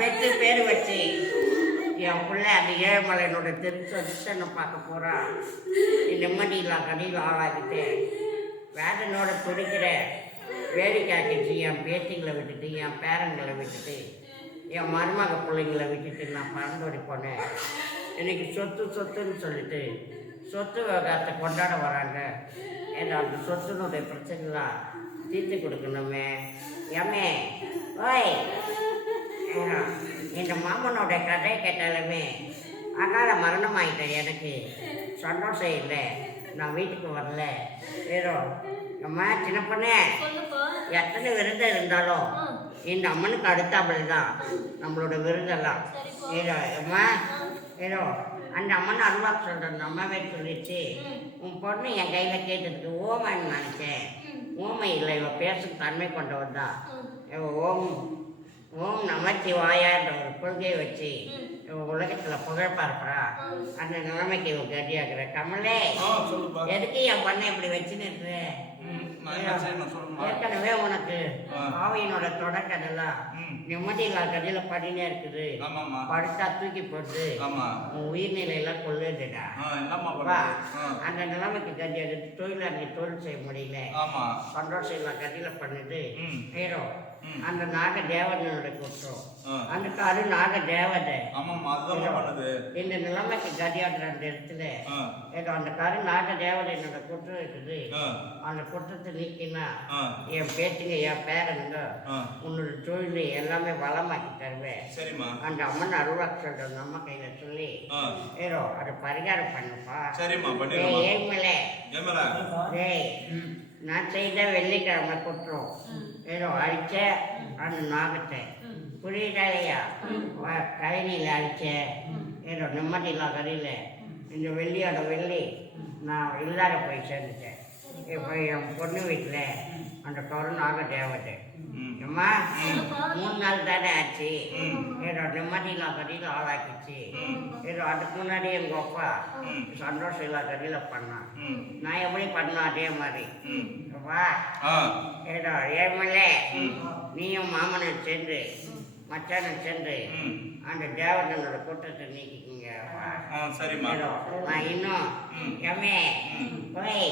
பெற்று பேர் வச்சு என் பிள்ளை அந்த ஏழுமலையனோட திருச்சனை பார்க்க போகிறா. நிம்மதியில்லா கடியில் ஆளாகிட்டு வேதனோட துடிக்கிற வேடிக்கையாக்கிச்சு. என் பேத்திங்களை விட்டுட்டு, என் பேரன்களை விட்டுட்டு, என் மருமக பிள்ளைங்களை விட்டுட்டு நான் பறந்தோடி போனேன். இன்னைக்கு சொத்துன்னு சொல்லிட்டு சொத்து விவகாரத்தை கொண்டாட வராங்க. ஏன்னா அந்த சொத்துனுடைய பிரச்சனைலாம் தீர்த்து கொடுக்கணுமே. ஏமே ஓய், இந்த மாமனோட கதையை கேட்டாலுமே அகால மரணம் ஆகிட்டேன். எனக்கு சந்தோஷம் இல்லை, நான் வீட்டுக்கு வரல. வேறோ அம்மா சின்ன பொண்ணே, எத்தனை விருந்தம் இருந்தாலும் இந்த அம்மனுக்கு அடுத்தாமல் தான் நம்மளோட விருந்தெல்லாம். ஏதோ அம்மா ஏதோ அந்த அம்மன் அருவாக்கு சொல்கிற அந்த அம்மாவே சொல்லிச்சு, உன் பொண்ணு என் கையில் கேட்டதுக்கு ஓமான்னு நினச்சேன். ஓமை இல்லை, இவன் பேசும் தன்மை கொண்டவன் தான். ஓம் ஓம் நமச்சிவாயான்ற ஒரு கொள்கையை வச்சு உலகத்தில் புகழ் பார்க்குறா. அந்த நிலைமைக்கு இவன் கட்டியாக்குற. கமலே, எதுக்கு என் பண்ணை இப்படி வச்சுன்னு இருக்கிற? ஏற்கனவே உனக்கு ஆவியினோட தொடக்கதெல்லாம் நிம்மதியில்லா கதையில படினே இருக்குது. படுத்தா தூக்கி போட்டு உன் உயிர்நிலையெல்லாம் கொள்ளுதுடா. அந்த நிலைமைக்கு கட்டி எடுத்து தொழிலாளி தொழில் செய்ய முடியல. சந்தோஷம் இல்லா கதையில பண்ணுது. ஹீரோ அந்த நாக தேவதையோட குற்றம். அந்த காரு நாக தேவதை இந்த நிலைமைக்கு கதியாடுற அந்த இடத்துல ஏதோ அந்த காரு நாக தேவதையோட குற்றம் இருக்குது. அந்த குற்றத்தை நீக்கினா என் பேச்சுங்க, என் பேரனுங்க, உன்னோட தொழில் எல்லாமே வளமாக்கி தருவேன். அந்த அம்மன் அருளாக்கு சொல்ற நம்ம கையில சொல்லி ஏதோ அதை பரிகாரம் பண்ணுப்பா. ஏமலே நான் செய்த வெள்ளிக்கிழமை குற்றம் ஏதோ அழிச்ச அந்த நாகத்தை புரியுதாலையா கழனியில் அழிச்ச ஏதோ நிம்மதியில்லா கதையில் இந்த வெள்ளியோட வெள்ளி நான் இல்லாத போய் சேர்ந்துட்டேன். இப்போ என் பொண்ணு வீட்டில் அந்த நாக தேவதை அம்மா 3 நாள் தானே ஆச்சு. ஏதோ நிம்மதியில்லா கதையில் ஆளாக்கிச்சு. ஏதோ அதுக்கு முன்னாடி எங்கள் அப்பா சந்தோஷம் இல்லா கதையில் பண்ணான். நான் எப்படி பண்ணேன் அதே மாதிரி வா. ஏதோ ஏமலே நீயும் மாமனும் சேர்ந்து மச்சானும் சேர்ந்து அந்த தேவதனோட கூட்டத்தை நீக்கிக்கிங்க. நான் இன்னும் எம்மே போய்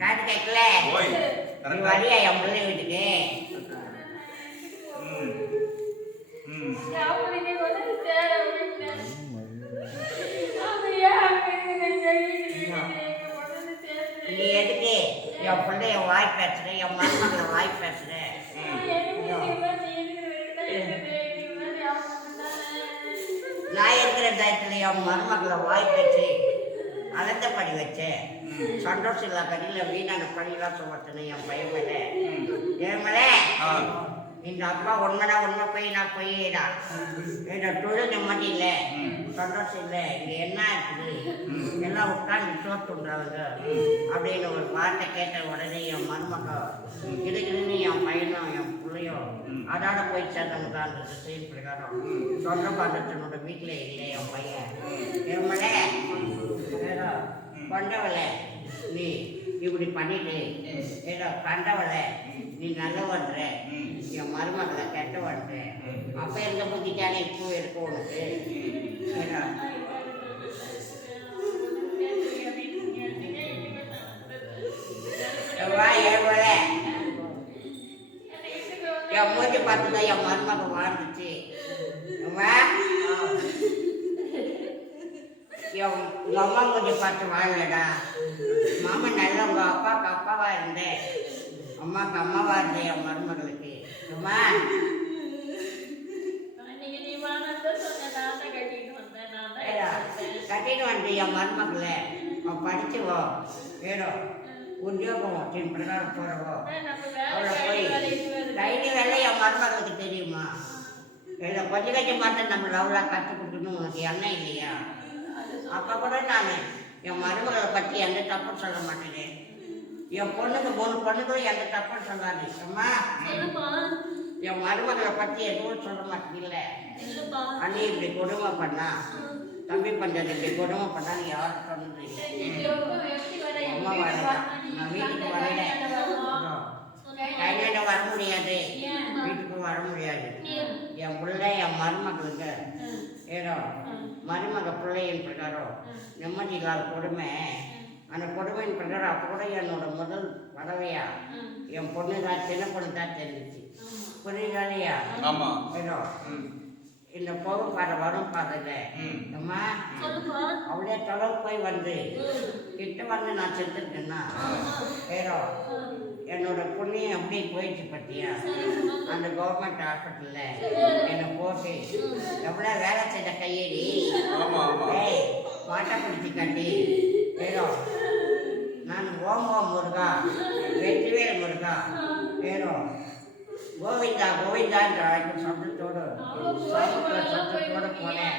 காது கேட்கல, நீ வரியா என் பிள்ளை வீட்டுக்கு? நீ எதுக்கு என் பிள்ளைய வாய் பேசுற, என் மருமகளை வாய் பேசுற? நான் இருக்கிற டயத்துல என் மருமகளை வாய் பேச்சு அலந்த படி வச்சேன். சந்தோஷம் இல்லா கடையில் வீணான படியெல்லாம் சொல்லுவேன் என் பையன் மேல. என் மேலே இந்த அப்பா உண்மைனா உண்மை போய் நான் போயிடா. என்னோட தொழில் நிம்மதி இல்லை, சந்தோஷம் இல்லை, இங்கே என்ன இருக்குது, எல்லாம் உட்காந்து சோத்துன்றாங்க அப்படின்னு ஒரு வார்த்தை கேட்ட உடனே என் மருமகம் இதுக்குன்னு என் பையனும் என் பிள்ளையும் அதோட போய் சேர்ந்தவங்க தான் அந்த செயல் பிரகாரம் சொந்த பாண்டத்தினோட வீட்டில் இல்லை என் பையன். என் மேலே ஏதோ கொண்டவலை நீ இப்படி பண்ணிட்டு ஏதோ கண்டவலை நீ நல்லவன்ற, என் மருமகளை கெட்டவன்ற. அப்போ எந்த புத்திக்கான இப்போ இருக்கும் உனக்கு? வா ஏழுவல என் மூஞ்சி பார்த்துதான் என் மருமக வாழ்ந்துச்சு. வா என் அம்மா மூஞ்சி பார்த்து வாழலடா. மாமன் நல்லவங்க, அப்பாவுக்கு அப்பாவா இருந்தேன், அம்மாவுக்கு அம்மாவா இருந்தேன் என் மருமகளுக்கு. அம்மா கட்டிட்டு வந்து என் மருமகளை அவன் படிச்சுவோ ஏதோ உத்தியோகம் சின் பிரகாரம் போறவோ அவளை போய் கைனி வேலை என் மருமகளுக்கு தெரியுமா? ஏதோ கொஞ்சம் கொஞ்சம் மாற்றம் நம்மளை அவ்வளோ கற்றுக் கொடுக்கணும் உனக்கு எண்ணம் இல்லையா? அப்போ கூட நான் என் மருமகளை பற்றி எந்த தப்பும் சொல்ல மாட்டேனே. என் பொண்ணுக்கு 3 பொண்ணுகளும் எந்த தப்பும் சொல்லாது. அம்மா என் மருமகளை பற்றி எதுவும் சொல்ல மாட்டேங்கல்ல. அண்ணி இப்படி கொடுமை பண்ணா, தம்பி பஞ்சாயத்து இப்படி கொடுமை பண்ணான்னு யாரும் சொன்னது இல்லை. அம்மா வரல, நான் வீட்டுக்கு வரல, கையில வர முடியாது, வீட்டுக்கு வர முடியாது. என் பிள்ளை என் மருமகளுக்கு ஏதோ மருமக பிள்ளையின் பிரகாரம் நிம்மதி இல்லாத கொடுமை. அந்த கொடுமையின் பிரகாரம் அப்போ கூட என்னோட முதல் பறவையா என் பொண்ணு தான், சின்ன பொண்ணு தான் தெரிஞ்சிச்சு. புரியுதாலையா? ஏதோ இந்த பொது பாதை வரும் பாதையில அம்மா அவளே தொலைவு போய் வந்து கிட்ட வந்து நான் செத்துருக்கேன்னா ஏதோ என்னோட புண்ணியம் எப்படி போயிடுச்சு பத்தியா. அந்த கவர்மெண்ட் ஹாஸ்பிட்டல்ல என்னை போட்டு எவ்வளோ வேலை செய்த கையேறி மாட்டை பிடிச்சி கட்டி ஏதோ நான் ஓம் முருகா வெற்றிவேல் முருகா ஏதோ கோவிந்தா கோவிந்தான்ற அழைக்கும் சப்தத்தோடு சப்தத்தோடு போனேன்.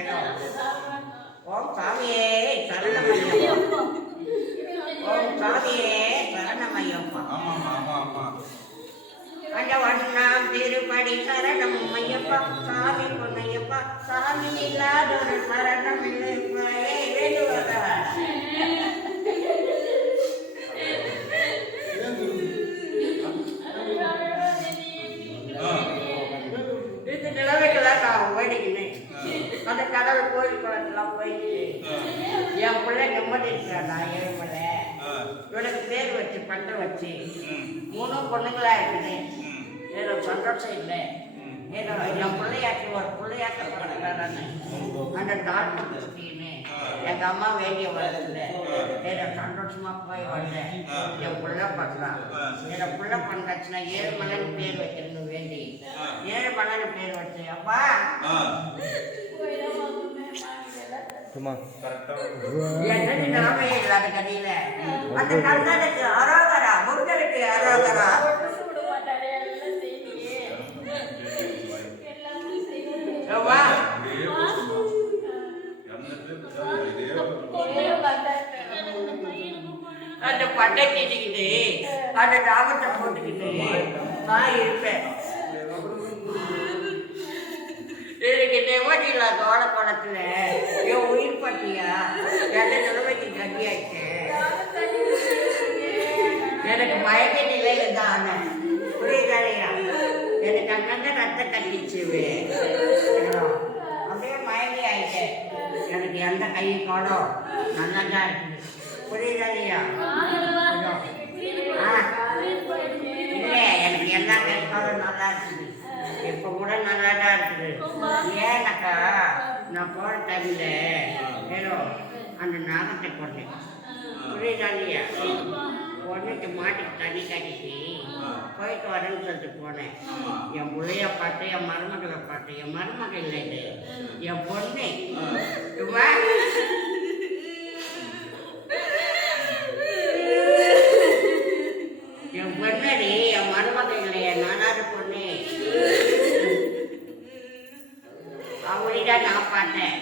ஏதோ ஓம் சாமியே சரணமையப்பா, ஓம் சாமியே சரணமையப்பா. அந்த வண்ணாம் திருப்படி சரணம் ஐயப்பா, சாமி பொன்னையப்பா, சாமி இல்லாத ஒரு சரணம் இல்லை வேண்டுவதா. இந்த நிலவைக்கெல்லாம் நான் ஓடிக்கினேன். அந்த கடல் கோயில் குளத்தெல்லாம் போயிட்டு என் பிள்ளை நிம்மதி இருக்கிறான். நான் ஏழுமலை இவனுக்கு பேர் வச்சு பட்ட வச்சு 3 பொண்ணுங்களா இருக்குது. ஏதோ சந்தோஷம் இல்லை. ஏதோ என் பிள்ளையாக்கி ஒரு பிள்ளையாக்க பிறக்கிறான்னு அந்த டாக்டர் கொடுத்தீங்கன்னு எங்கள் அம்மா வேண்டிய வரதில்லை. ஏதோ சந்தோஷமா போய் வந்தேன். என் பிள்ளை பண்ணலாம். என் பிள்ளை பண்ணாச்சுன்னா 7 மலைன்னு பேர் வைக்கணும்னு வேண்டி 7 மலைன்னு பேர் வச்சு அப்பா நிலைமையே இல்லாத கதையில அந்த கந்தனுக்கு அரோகரா, முருகனுக்கு அரோகரா. அந்த பட்டை தீட்டிக்கிட்டு அந்த டாபத்தை போட்டுக்கிட்டு நான் இருப்பேன். எனக்கு நிம்மதி இல்லாத கோலக்கோலத்துல என் உயிர் பட்டியா எந்த நிலைமைக்கு கட்டி ஆயிட்டு எனக்கு மயக்க நிலையில தான். புரியுதாலையா? எனக்கு அங்கங்க ரத்தம் கட்டிச்சுவே, அப்படியே மயங்கி ஆயிட்டேன். எனக்கு எந்த கை காலம் நல்லா தான் இருக்குது. புரியுதாலையா? இல்லை, எனக்கு எல்லா கை காலம் நல்லா இருக்குது. இப்போ கூட நல்லா தான் இருக்குது. ஏன்னாக்கா நான் போகிற டைமில் ஏதோ அந்த நாகத்தை கொண்டேன். புரியுதாலையா? பொண்ணுக்கு மாட்டுக்கு தண்ணி காட்டிட்டு போயிட்டு வரேன்னு சொல்லிட்டு போனேன். என் பிள்ளைய பார்த்து என் மருமகளை பார்த்து, என் மருமகள் இல்லை இது என் பொண்ணு. என் பொண்ணடி என் மருமகள் இல்லையா, நானாவது பொண்ணு. அவங்கள்தான் நான் பார்த்தேன்.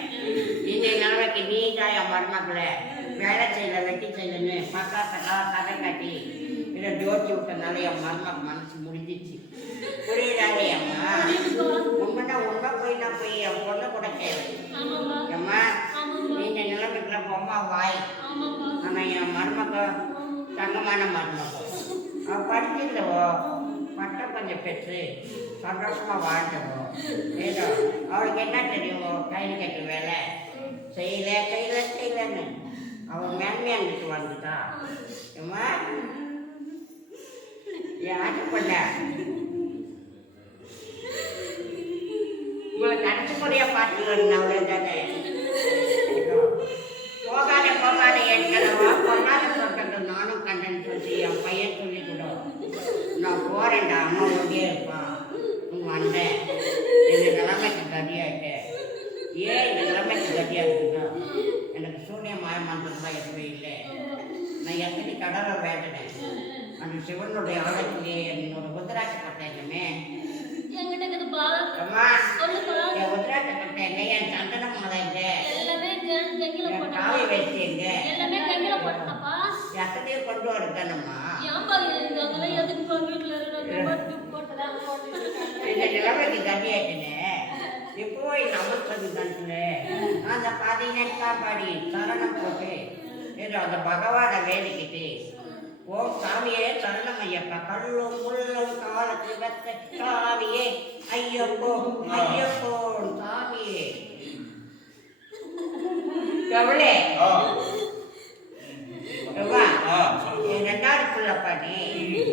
இந்த நிலைமைக்கு நீ தான் என் மருமகளை வேலை செய்யல வெட்டி செய்யலன்னு பக்கா கதை காட்டி இதை ஜோதிச்சு விட்டனால என் மருமக மனசு முடிஞ்சிச்சு. புரியுதாங்க அம்மா? உண்மைன்னா உண்மை போய் நான் போய் என் பொண்ணை கூட கேளு. அம்மா இந்த நிலைமைக்குள்ள பொம்மா வாய். ஆனால் என் மருமக தங்கமான மருமக அவள் படிச்சிருந்தவோ பட்டம் கொஞ்சம் பெற்று சந்தோஷமா வாழ்ந்தவோ. ஏதோ அவளுக்கு என்ன தெரியுமோ கையில் கட்டு வேலை செய்யலன்னு அவன் மேன்மையாங்கிட்டு வந்துட்டா. ஏம்மா என் ஆட்சி பண்ண உங்களை கடைசி முறையா பார்த்துக்கணும். அவ்வளோ தானே. போகாதே என் கனவா பொண்ணாத சொல்றது நானும் கண்டேன்னு சொல்லி என் பையன் சொல்லி கூட நான் போறேன்டா, அம்மா ஒண்டியே இருப்பான். வந்தேன். இந்த நிலைமைக்கு கதியாயிட்டேன். ஏன் இந்த நிலைமைக்கு கதியா இருக்குன்னா எனக்கு சூரிய மாயமான்றதுலாம் எதுவுமே இல்லை. நான் எத்தனை கடலை வேண்டினேன். அந்த சிவனுடைய ஆழத்திலே என்னோட உதிராட்சி பட்டேங்கமே அம்மா, என் உதிராட்சி பட்டேங்க, என் சந்தன மாலை எங்க, என் காவை வச்சு எங்க, எத்தனையும் கொண்டு வரத்தானம்மா. இந்த நிலைமைக்கு கதியாயிட்டேனே. இப்போ இந்த அமர்த்தது கணக்குல அந்த 18ஆம் படி சரணம் போட்டு ஏதோ அந்த பகவானை வேண்டிக்கிட்டு ஓம் சாமியே சரணம் ஐயப்பா கல்லும் முள்ளும் காலத்தில் வெத்த சாமியே ஐயப்போ ஐயப்போ சாமியே எவ்வளே எவ்வா என் ரெண்டாவது பிள்ளை பண்ணி